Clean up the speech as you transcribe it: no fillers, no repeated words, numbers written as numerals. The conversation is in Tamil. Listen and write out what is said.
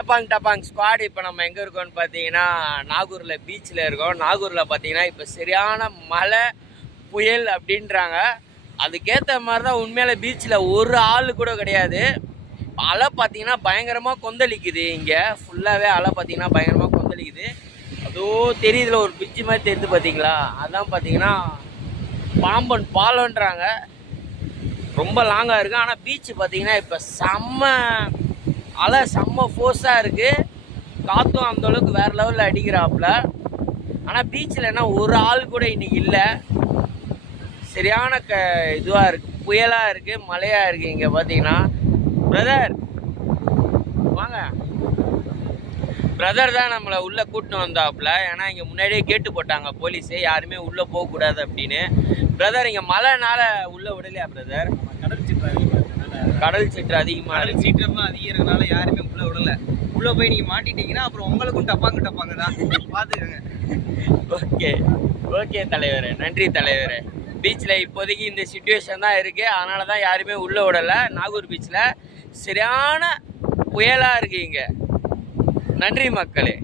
டப்பாங் ஸ்குவாட். இப்போ நம்ம எங்கே இருக்கோம்னு பார்த்தீங்கன்னா நாகூரில் பீச்சில் இருக்கோம். நாகூரில் பார்த்தீங்கன்னா இப்போ சரியான மழை புயல் அப்படின்றாங்க. அதுக்கேற்ற மாதிரி தான் உண்மையில பீச்சில் ஒரு ஆள் கூட கிடையாது. அலை பார்த்தீங்கன்னா பயங்கரமாக கொந்தளிக்குது. இங்கே ஃபுல்லாகவே அலை பார்த்தீங்கன்னா பயங்கரமாக கொந்தளிக்குது. அதோ தெரியுதுல ஒரு பிரிட்ஜு மாதிரி தெரியுது பார்த்தீங்களா, அதான் பார்த்தீங்கன்னா பாம்பன் பாலம்ன்றாங்க. ரொம்ப லாங்காக இருக்குது. ஆனால் பீச்சு பார்த்தீங்கன்னா இப்போ அலை செம்ம ஃபோர்ஸாக இருக்குது. காற்றும் அந்தளவுக்கு வேறு லெவலில் அடிக்கிறாப்புல. ஆனால் பீச்சில் என்ன ஒரு ஆள் கூட இன்றைக்கி இல்லை. சரியான இதுவாக இருக்குது, புயலாக இருக்குது, மழையாக இருக்குது. இங்கே பார்த்தீங்கன்னா பிரதர் வாங்க, பிரதர் தான் நம்மளை உள்ளே கூட்டின்னு வந்தாப்புல. ஏன்னா இங்கே முன்னாடியே கேட்டு போட்டாங்க போலீஸு, யாருமே உள்ளே போகக்கூடாது அப்படின்னு. பிரதர் இங்கே மழைனால உள்ளே விடலையா பிரதர்? கடல் சீற்று அதிகமாக சீற்றமாக அதிகறதுனால யாருமே உள்ளே விடலை. உள்ளே போய் நீங்கள் மாட்டிட்டீங்கன்னா அப்புறம் உங்களுக்கும் டப்பாங்க தான் பார்த்துக்கோங்க. ஓகே தலைவரே, நன்றி தலைவரே. பீச்சில் இப்போதைக்கு இந்த சிச்சுவேஷன் தான் இருக்குது. அதனால தான் யாருமே உள்ளே விடலை. நாகூர் பீச்சில் சரியான புயலாக இருக்குது இங்கே. நன்றி மக்களே.